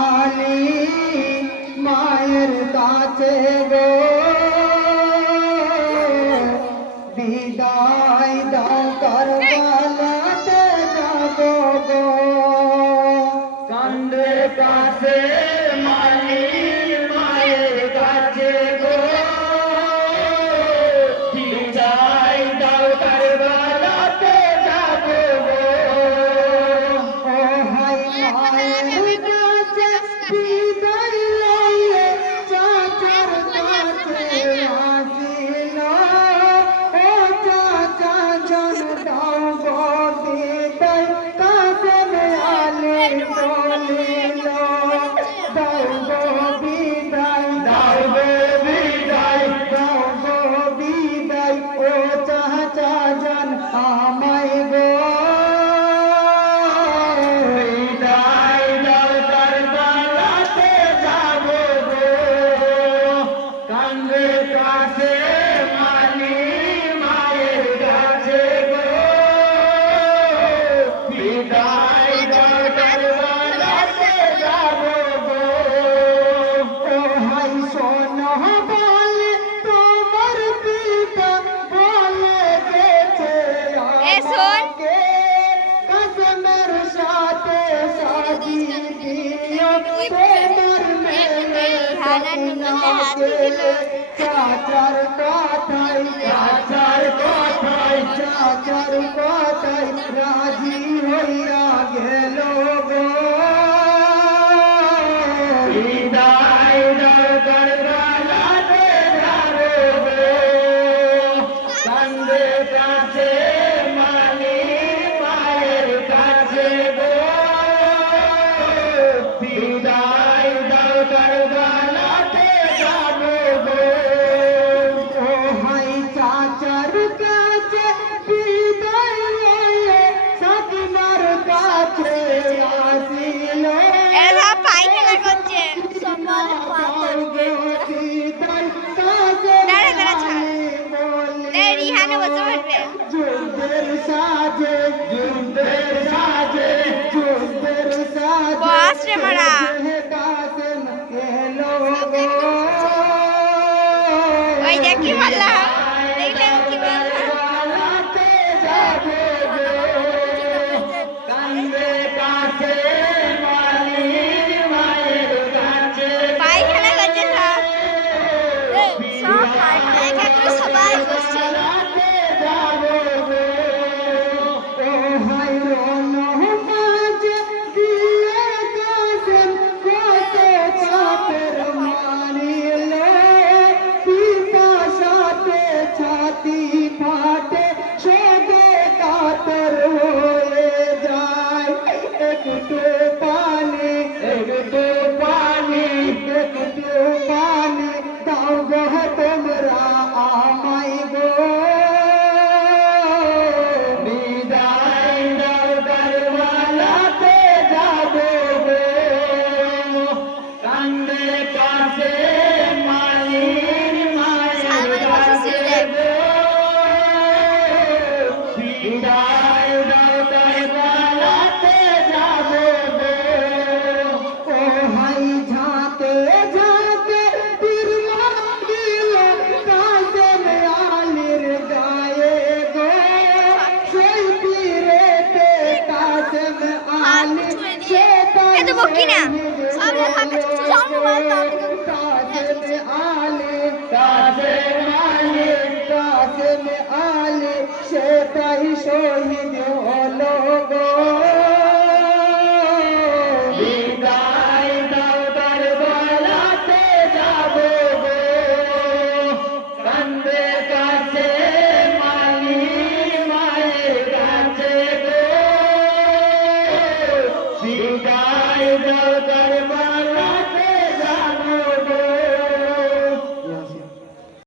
আলী মায়ের কাছে গো বিদায় দাও কারবালাতে যাব গো কান্দে কাছে মালি মায়ের কাছে গো বিদায় দাও কারবালাতে যাব গো ও হাই মায়ের কাছে বিদায় লইলে চাচার কাছে আসিল ও চাচা জন দাও গো বিদায় কাছে আলে চলিল দাও গো বিদায় দাও গো বিদায় দাও গো বিদায় ও চাচা জন আমায় গো বিদায় দাও কারবালাতে যাব গো কান্দে কাছে মালি মায়ের কাছে গো বিদায় দাও কারবালাতে যাব গো ও হাই সোনা বলে তোমার পিতা বলে গেছে আমাকে কসমের সাথে শাদি দিও তোমার মেলে সপনাকে চাচার কথাই রাজি হইয়া গেল গো বিদায় দাও কারবালাতে যাব গো কান্দে কাছে মালি মায়ের কাছে গো বিদায় দাও কারবালাতে যাব গো ও হাই চাচার কাছে বিদায় লইলে সপনার কাছে আসিল এরা পায়খানা করছে রিহানে বসে পড়বে বস রে মারা ওই দেখি বললা দেখলে কি বললা পায়খানা করছে সব পায়খানা সবাই বসছে ছাতি ফাটে সবে কাতর হয়ে যায় একটু পানি দাও গো তোমরা আমায় গো বিদায় দাও কারবালাতে যাব গো কান্দে কাছে মালির মায়ের কাছে গো বিদায় দাও কারবালাতে যাব গো ও হাই ঝাঁকে ঝাঁকে পীর মাগিল কাসেম আলীর গায়ে গো সেই পীরেতে কাসেম আলী এ তো বকি না সামনে থাকে সামনে মারতা কাসেম আলী সেটাই শহীদ